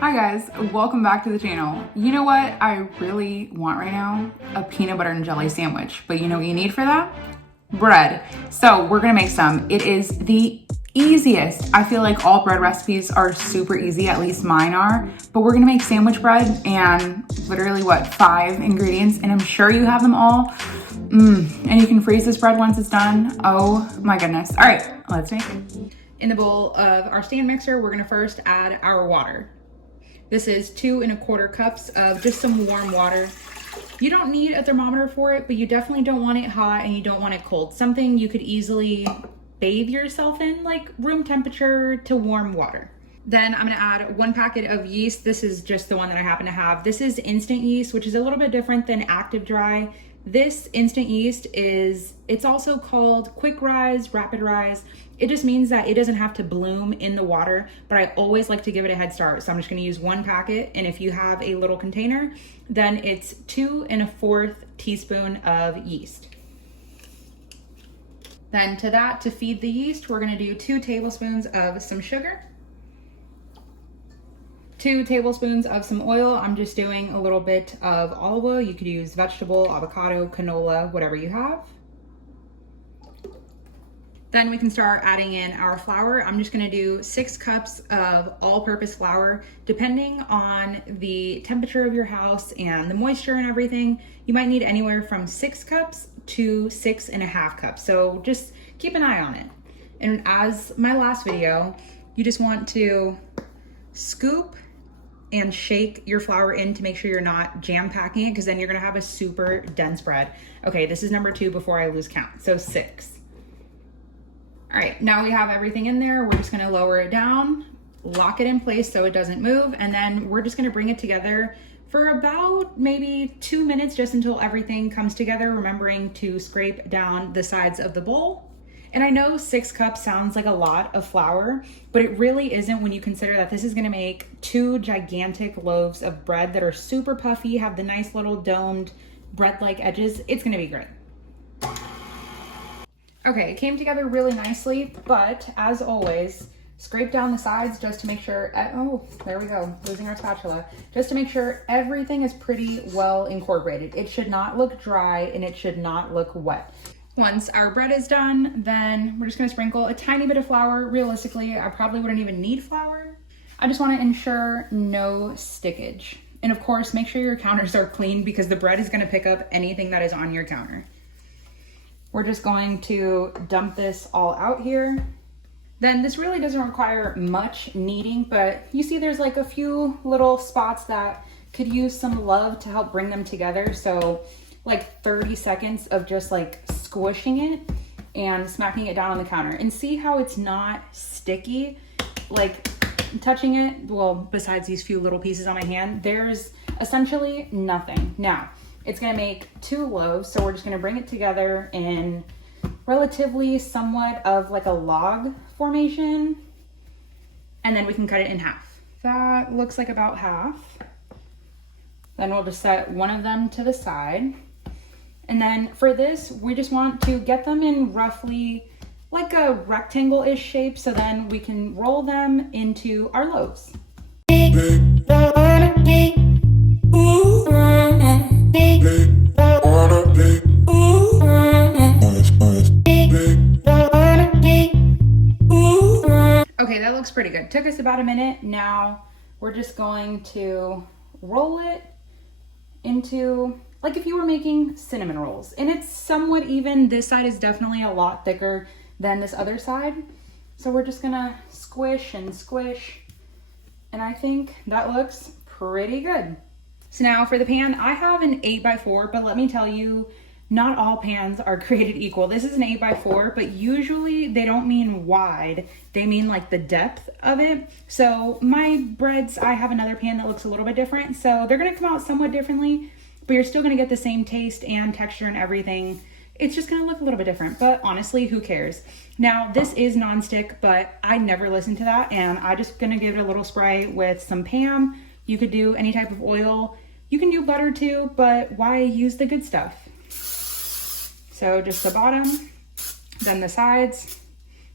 Hi guys, welcome back to the channel. You know what I really want right now? A peanut butter and jelly sandwich. But you know what you need for that? Bread. So we're gonna make some. It is the easiest. I feel like all bread recipes are super easy, at least mine are. But we're gonna make sandwich bread and literally 5 ingredients, and I'm sure you have them all. And you can freeze this bread once it's done. Oh my goodness. All right, let's make it. In the bowl of our stand mixer, we're gonna first add our water. This is 2 1/4 cups of just some warm water. You don't need a thermometer for it, but you definitely don't want it hot and you don't want it cold. Something you could easily bathe yourself in, like room temperature to warm water. Then I'm gonna add 1 packet of yeast. This is just the one that I happen to have. This is instant yeast, which is a little bit different than active dry. This instant yeast it's also called quick rise, rapid rise. It just means that it doesn't have to bloom in the water, but I always like to give it a head start. So I'm just gonna use 1 packet, and if you have a little container, then it's 2 1/4 teaspoon of yeast. Then to feed the yeast, we're gonna do 2 tablespoons of some sugar, 2 tablespoons of some oil. I'm just doing a little bit of olive oil. You could use vegetable, avocado, canola, whatever you have. Then we can start adding in our flour. I'm just gonna do 6 cups of all-purpose flour. Depending on the temperature of your house and the moisture and everything, you might need anywhere from 6 cups to 6 1/2 cups. So just keep an eye on it. And as my last video, you just want to scoop and shake your flour in to make sure you're not jam packing it, because then you're gonna have a super dense bread. Okay, this is number 2 before I lose count, so 6. All right, now we have everything in there. We're just gonna lower it down, lock it in place so it doesn't move, and then we're just gonna bring it together for about maybe 2 minutes, just until everything comes together, remembering to scrape down the sides of the bowl. And I know 6 cups sounds like a lot of flour, but it really isn't when you consider that this is gonna make 2 gigantic loaves of bread that are super puffy, have the nice little domed bread-like edges. It's gonna be great. Okay, it came together really nicely, but as always, scrape down the sides just to make sure, oh, there we go, losing our spatula, just to make sure everything is pretty well incorporated. It should not look dry and it should not look wet. Once our bread is done, then we're just gonna sprinkle a tiny bit of flour. Realistically, I probably wouldn't even need flour. I just wanna ensure no stickage. And of course, make sure your counters are clean, because the bread is gonna pick up anything that is on your counter. We're just going to dump this all out here. Then this really doesn't require much kneading, but you see there's like a few little spots that could use some love to help bring them together. So like 30 seconds of just like squishing it and smacking it down on the counter, and see how it's not sticky. Like touching it, well, besides these few little pieces on my hand, there's essentially nothing. Now, it's gonna make 2 loaves, so we're just gonna bring it together in relatively somewhat of like a log formation, and then we can cut it in half. That looks like about half. Then we'll just set one of them to the side. And then for this, we just want to get them in roughly like a rectangle-ish shape, so then we can roll them into our loaves. Okay, that looks pretty good. Took us about a minute. Now we're just going to roll it into, like if you were making cinnamon rolls, and it's somewhat even. This side is definitely a lot thicker than this other side. So we're just gonna squish and squish, and I think that looks pretty good. So now for the pan, I have an 8x4, but let me tell you, not all pans are created equal. This is an 8x4, but usually they don't mean wide. They mean like the depth of it. So my breads, I have another pan that looks a little bit different. So they're gonna come out somewhat differently, but you're still gonna get the same taste and texture and everything. It's just gonna look a little bit different, but honestly, who cares? Now, this is nonstick, but I never listen to that, and I'm just gonna give it a little spray with some Pam. You could do any type of oil. You can do butter too, but why use the good stuff? So just the bottom, then the sides,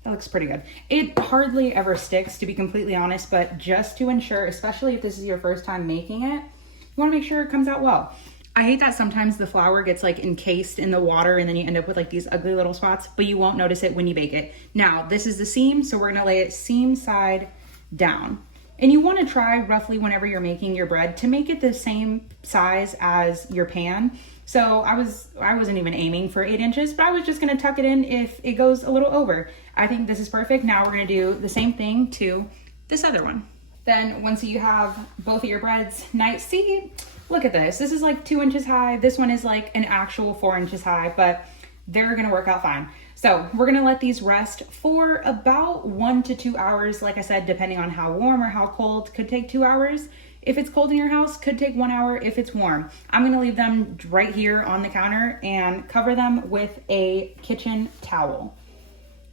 That looks pretty good. It hardly ever sticks, to be completely honest, but just to ensure, especially if this is your first time making it, you want to make sure it comes out well. I hate that sometimes the flour gets like encased in the water and then you end up with like these ugly little spots, but you won't notice it when you bake it. Now, this is the seam, so we're gonna lay it seam side down. And you want to try roughly whenever you're making your bread to make it the same size as your pan. So I wasn't even aiming for 8 inches, but I was just gonna tuck it in if it goes a little over. I think this is perfect. Now we're gonna do the same thing to this other one. Then once you have both of your breads nice, see, look at this. This is like 2 inches high. This one is like an actual 4 inches high, but they're gonna work out fine. So we're gonna let these rest for about 1 to 2 hours. Like I said, depending on how warm or how cold, could take 2 hours. If it's cold in your house, could take 1 hour if it's warm. I'm gonna leave them right here on the counter and cover them with a kitchen towel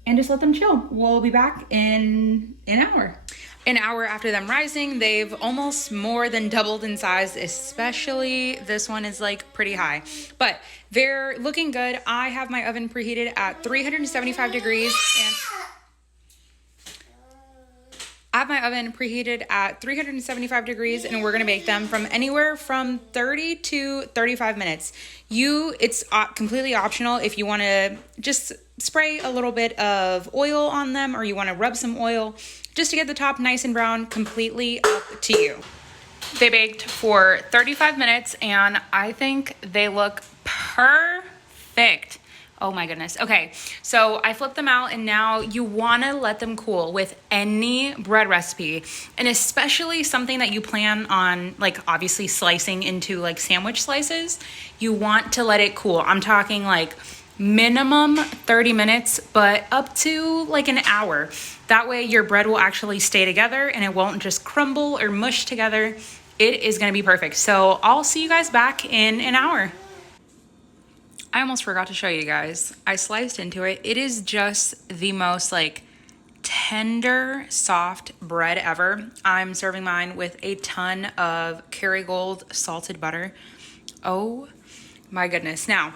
and just let them chill. We'll be back in an hour. An hour after them rising, they've almost more than doubled in size, especially this one is like pretty high, but they're looking good. I have my oven preheated at 375 degrees and we're gonna bake them from anywhere from 30 to 35 minutes. It's completely optional if you wanna just spray a little bit of oil on them or you wanna rub some oil just to get the top nice and brown, completely up to you. They baked for 35 minutes and I think they look perfect. Oh my goodness. Okay, so I flipped them out and now you wanna let them cool with any bread recipe, and especially something that you plan on like obviously slicing into like sandwich slices. You want to let it cool. I'm talking like minimum 30 minutes, but up to like an hour. That way your bread will actually stay together and it won't just crumble or mush together. It is gonna be perfect. So I'll see you guys back in an hour. I almost forgot to show you guys. I sliced into it. It is just the most like tender, soft bread ever. I'm serving mine with a ton of Kerrygold salted butter. Oh my goodness. Now,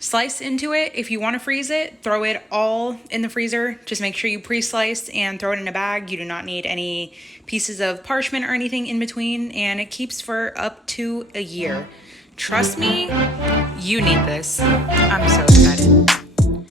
slice into it. If you want to freeze it, throw it all in the freezer. Just make sure you pre-slice and throw it in a bag. You do not need any pieces of parchment or anything in between, and it keeps for up to a year. Trust me, you need this. I'm so excited.